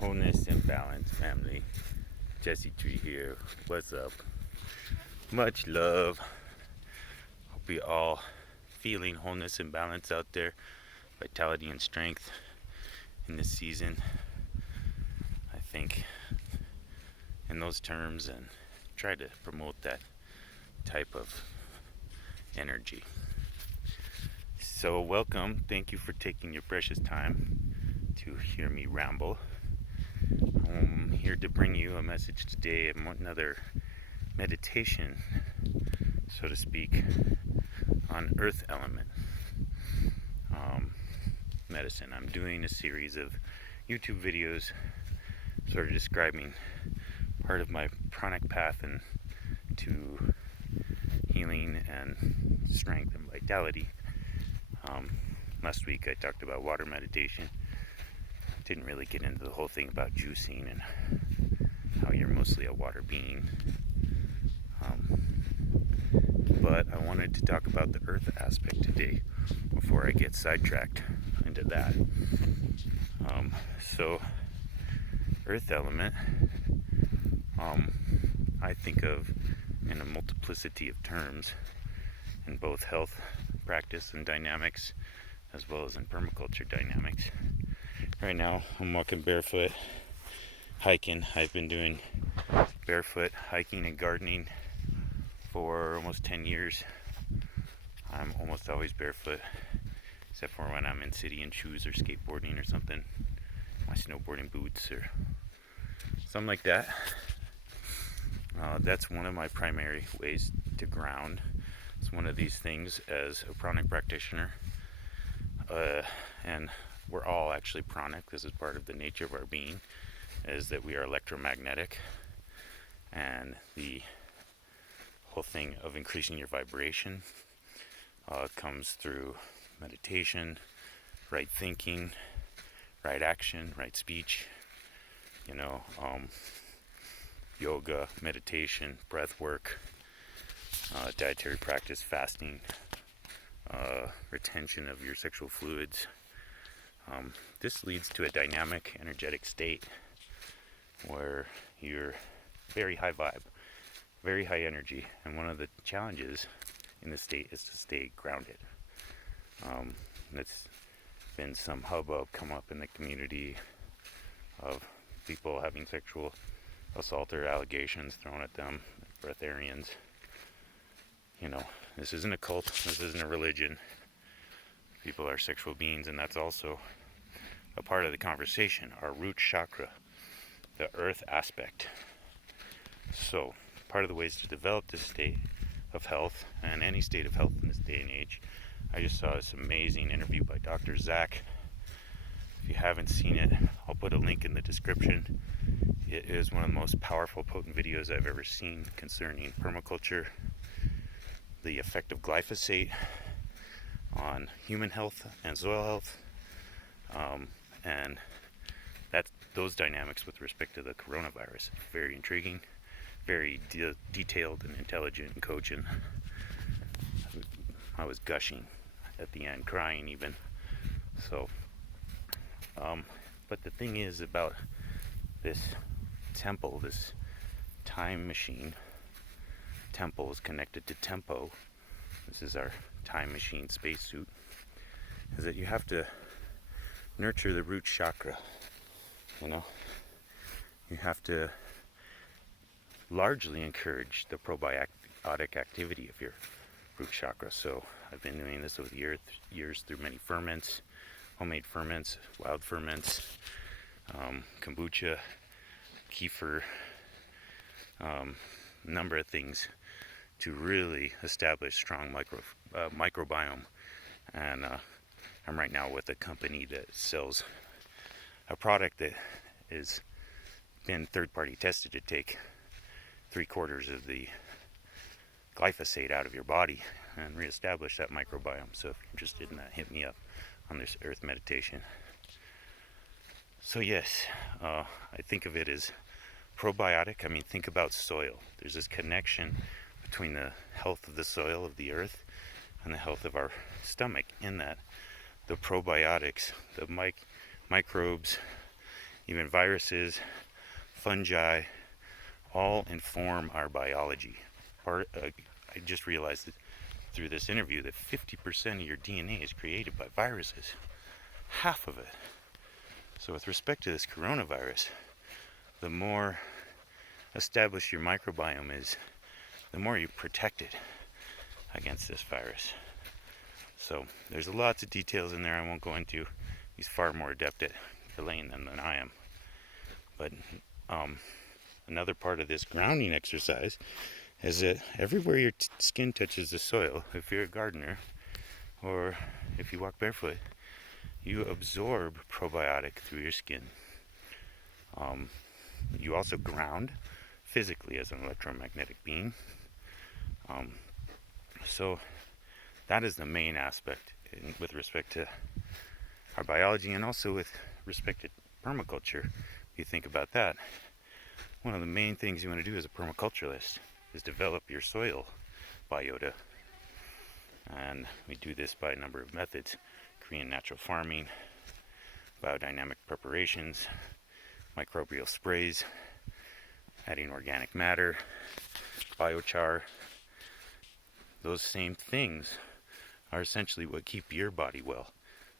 Wholeness and Balance family. Jesse Tree here. What's up? Much love. Hope we all feeling wholeness and balance out there. Vitality and strength in this season. I think in those terms and try to promote that type of energy. So welcome. Thank you for taking your precious time to hear me ramble. I'm here to bring you a message today, another meditation, so to speak, on earth element medicine. I'm doing a series of YouTube videos sort of describing part of my pranic path and to healing and strength and vitality. Last week I talked about water meditation. Didn't really get into the whole thing about juicing and how you're mostly a water being. But I wanted to talk about the earth aspect today before I get sidetracked into that. So earth element, I think of in a multiplicity of terms in both health practice and dynamics, as well as in permaculture dynamics. Right now I'm walking barefoot, hiking. I've been doing barefoot hiking and gardening for almost 10 years. I'm almost always barefoot, except for when I'm in city in shoes or skateboarding or something, my snowboarding boots or something like that. That's one of my primary ways to ground. It's one of these things as a pranic practitioner, and we're all actually pranic. This is part of the nature of our being, is that we are electromagnetic, and the whole thing of increasing your vibration comes through meditation, right thinking, right action, right speech, yoga, meditation, breath work, dietary practice, fasting, retention of your sexual fluids. This leads to a dynamic, energetic state where you're very high vibe, very high energy, and one of the challenges in this state is to stay grounded. There's been some hubbub come up in the community of people having sexual assault or allegations thrown at them, breatharians. This isn't a cult, this isn't a religion. People are sexual beings, and that's also a part of the conversation, our root chakra, the earth aspect. So, part of the ways to develop this state of health, and any state of health in this day and age, I just saw this amazing interview by Dr. Zach. If you haven't seen it, I'll put a link in the description. It is one of the most powerful, potent videos I've ever seen concerning permaculture, the effect of glyphosate on human health and soil health, and those dynamics with respect to the coronavirus. Very intriguing, very detailed and intelligent and cogent. I was gushing at the end, crying even. So, but the thing is about this temple, this time machine. Temple is connected to tempo. This is our time machine spacesuit. Is that you have to nurture the root chakra. You have to largely encourage the probiotic activity of your root chakra. So I've been doing this over the years through many ferments, homemade ferments, wild ferments, kombucha, kefir, number of things to really establish strong microbiome. And I'm right now with a company that sells a product that has been third-party tested to take 3/4 of the glyphosate out of your body and reestablish that microbiome. So if you're interested in that, hit me up on this earth meditation. So yes, I think of it as probiotic. Think about soil. There's this connection between the health of the soil of the earth and the health of our stomach, in that the probiotics, the microbes even viruses, fungi, all inform our biology. I just realized that through this interview that 50% of your DNA is created by viruses. Half of it. So with respect to this coronavirus, the more established your microbiome is, the more you're protected against this virus. So there's lots of details in there I won't go into. He's far more adept at relaying them than I am. But another part of this grounding exercise is that everywhere your skin touches the soil, if you're a gardener or if you walk barefoot, you absorb probiotic through your skin. You also ground physically as an electromagnetic being. So that is the main aspect with respect to our biology, and also with respect to permaculture. If you think about that, one of the main things you want to do as a permaculturalist is develop your soil biota. And we do this by a number of methods: Korean natural farming, biodynamic preparations, microbial sprays, adding organic matter, biochar. Those same things are essentially what keep your body well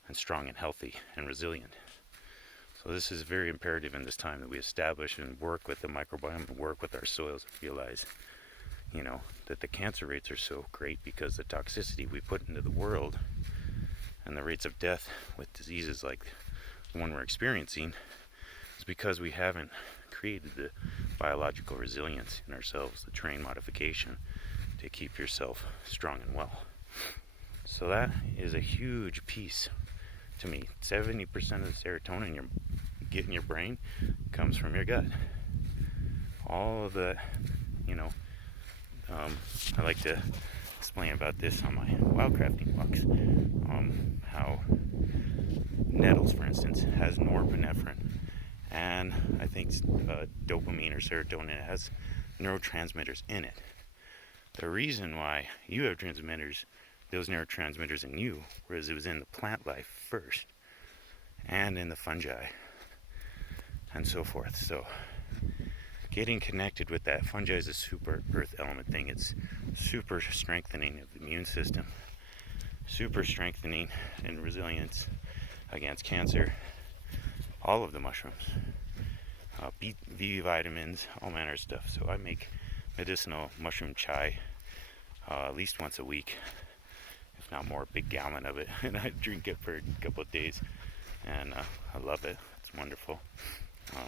and strong and healthy and resilient. So this is very imperative in this time that we establish and work with the microbiome and work with our soils and realize, that the cancer rates are so great because the toxicity we put into the world and the rates of death with diseases like the one we're experiencing is because we haven't created the biological resilience in ourselves, the terrain modification to keep yourself strong and well. So that is a huge piece to me. 70% of the serotonin you get in your brain comes from your gut. All of the, I like to explain about this on my wildcrafting walks. How nettles, for instance, has norepinephrine, and I think dopamine or serotonin has neurotransmitters in it. The reason why you have those neurotransmitters in you, whereas it was in the plant life first, and in the fungi, and so forth. So getting connected with that, fungi is a super earth element thing. It's super strengthening of the immune system, super strengthening and resilience against cancer. All of the mushrooms, B vitamins, all manner of stuff. So I make medicinal mushroom chai at least once a week, if not more, a big gallon of it, and I drink it for a couple of days, and I love it. It's wonderful.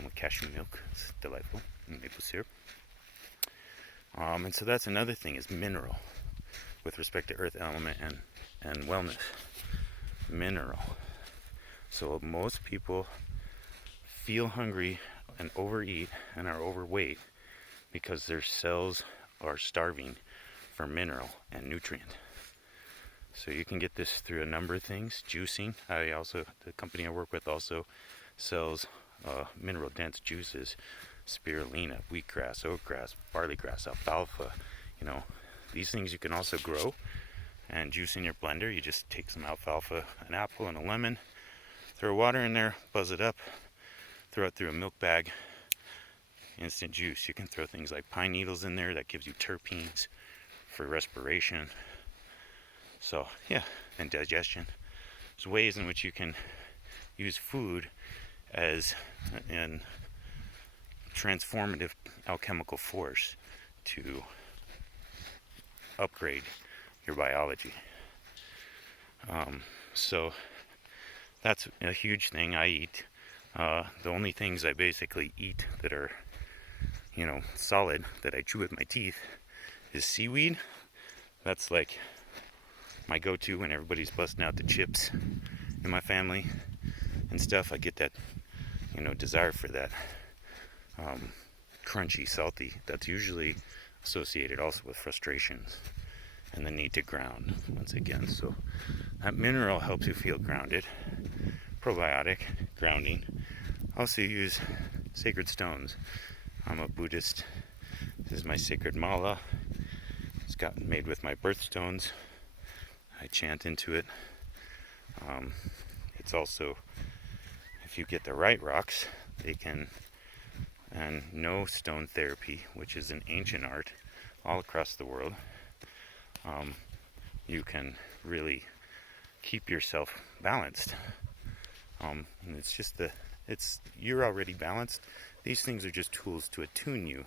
With cashew milk, it's delightful, and maple syrup. And so that's another thing, is mineral, with respect to earth element and wellness. Mineral. So most people feel hungry and overeat and are overweight because their cells are starving for mineral and nutrient. So you can get this through a number of things. Juicing. The company I work with also sells mineral dense juices: spirulina, wheatgrass, oatgrass, barley grass, alfalfa. These things you can also grow and juice in your blender. You just take some alfalfa, an apple, and a lemon, throw water in there, buzz it up, throw it through a milk bag, instant juice. You can throw things like pine needles in there, that gives you terpenes for respiration. So yeah, and digestion. There's ways in which you can use food as a transformative alchemical force to upgrade your biology. So that's a huge thing. I eat the only things I basically eat that are solid, that I chew with my teeth, is seaweed. That's like my go-to when everybody's busting out the chips in my family and stuff. I get that desire for that crunchy, salty. That's usually associated also with frustrations and the need to ground once again. So that mineral helps you feel grounded. Probiotic, grounding. Also use sacred stones. I'm a Buddhist. This is my sacred mala. It's gotten made with my birthstones. I chant into it. It's also, if you get the right rocks, They can, and no stone therapy, which is an ancient art all across the world, you can really keep yourself balanced. And it's just you're already balanced. These things are just tools to attune you.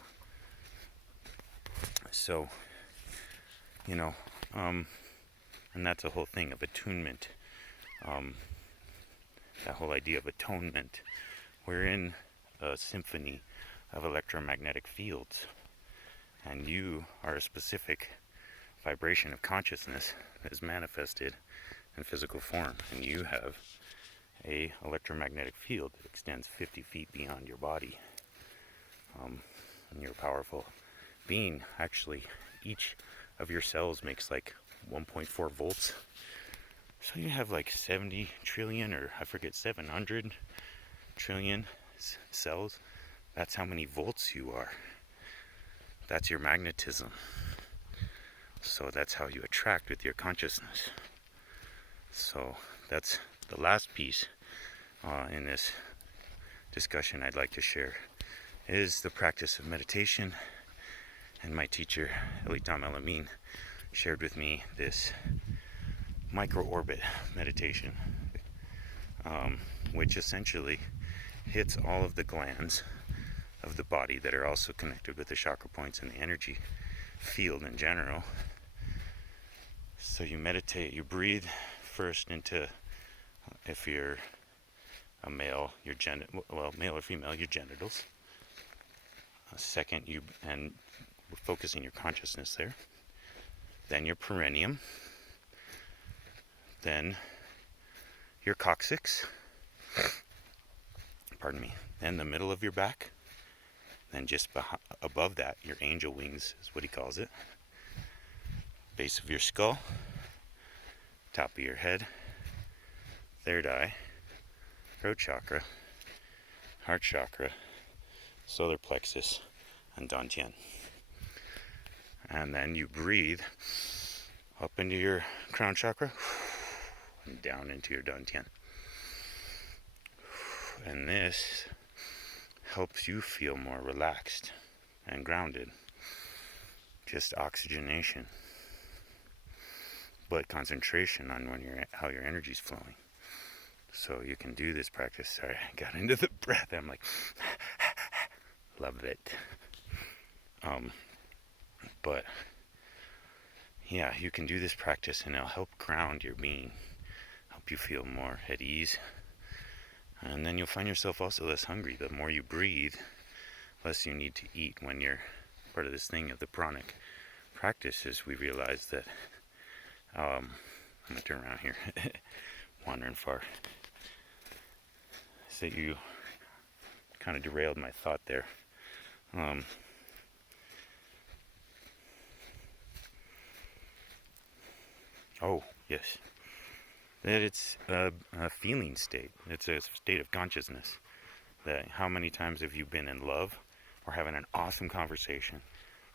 So, you know, and that's a whole thing of attunement. That whole idea of atonement. We're in a symphony of electromagnetic fields, and you are a specific vibration of consciousness that is manifested in physical form, and you have a electromagnetic field that extends 50 feet beyond your body. And you're a powerful being. Actually, each of your cells makes like 1.4 volts. So you have like 70 trillion, or I forget, 700 trillion cells. That's how many volts you are. That's your magnetism. So that's how you attract with your consciousness. So that's the last piece in this discussion I'd like to share, is the practice of meditation. And my teacher, Elitam Elamin, shared with me this micro-orbit meditation, which essentially hits all of the glands of the body that are also connected with the chakra points and the energy field in general. So you meditate, you breathe first into, if you're a male, your male or female, your genitals. Second, and focusing your consciousness there. Then your perineum. Then your coccyx. Pardon me. Then the middle of your back. Then just above that, your angel wings is what he calls it. Base of your skull. Top of your head. Third eye. Throat chakra. Heart chakra. Solar plexus. And dantian. And then you breathe up into your crown chakra and down into your dantian. And this helps you feel more relaxed and grounded. Just oxygenation, but concentration on how your energy's flowing. So you can do this practice. Sorry, I got into the breath. I'm like, love it. But yeah, you can do this practice and it'll help ground your being, help you feel more at ease. And then you'll find yourself also less hungry. The more you breathe, less you need to eat. When you're part of this thing of the pranic practices, we realize that, I'm going to turn around here, wandering far. So you kind of derailed my thought there. Oh, yes. That it's a feeling state. It's a state of consciousness. That how many times have you been in love, or having an awesome conversation,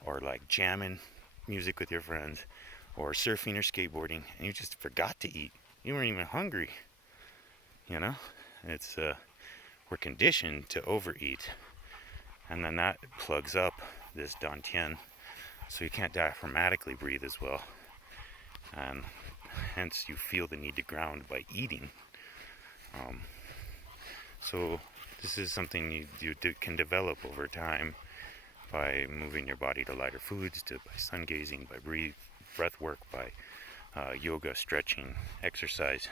or like jamming music with your friends, or surfing or skateboarding, and you just forgot to eat. You weren't even hungry. You know? It's we're conditioned to overeat. And then that plugs up this dantian, so you can't diaphragmatically breathe as well. And hence you feel the need to ground by eating. So this is something you can develop over time by moving your body to lighter foods, by sun gazing, by breath work, by yoga, stretching, exercise.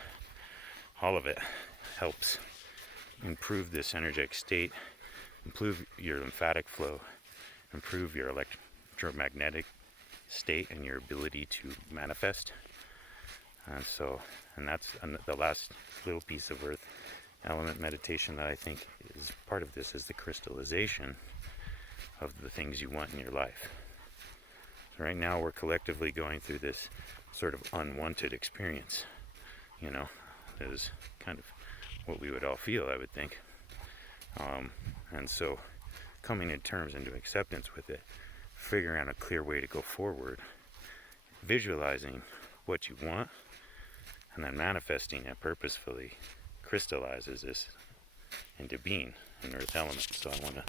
All of it helps improve this energetic state, improve your lymphatic flow, improve your electromagnetic state and your ability to manifest. And that's the last little piece of earth element meditation that I think is part of this, is the crystallization of the things you want in your life. So right now we're collectively going through this sort of unwanted experience. You know, it is kind of what we would all feel, I would think. And so coming to terms and to acceptance with it, figuring out a clear way to go forward, visualizing what you want, and then manifesting it purposefully crystallizes this into being. an earth element. So I want to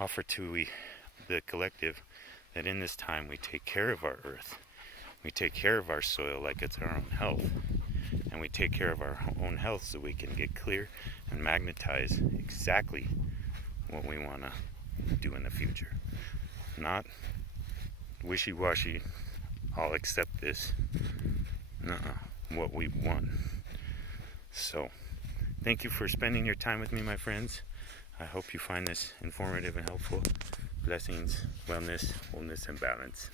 offer to the collective that in this time we take care of our earth. We take care of our soil like it's our own health. And we take care of our own health so we can get clear and magnetize exactly what we want to do in the future. Not wishy-washy, I'll accept this. What we want. So, thank you for spending your time with me, my friends. I hope you find this informative and helpful. Blessings, wellness, wholeness, and balance.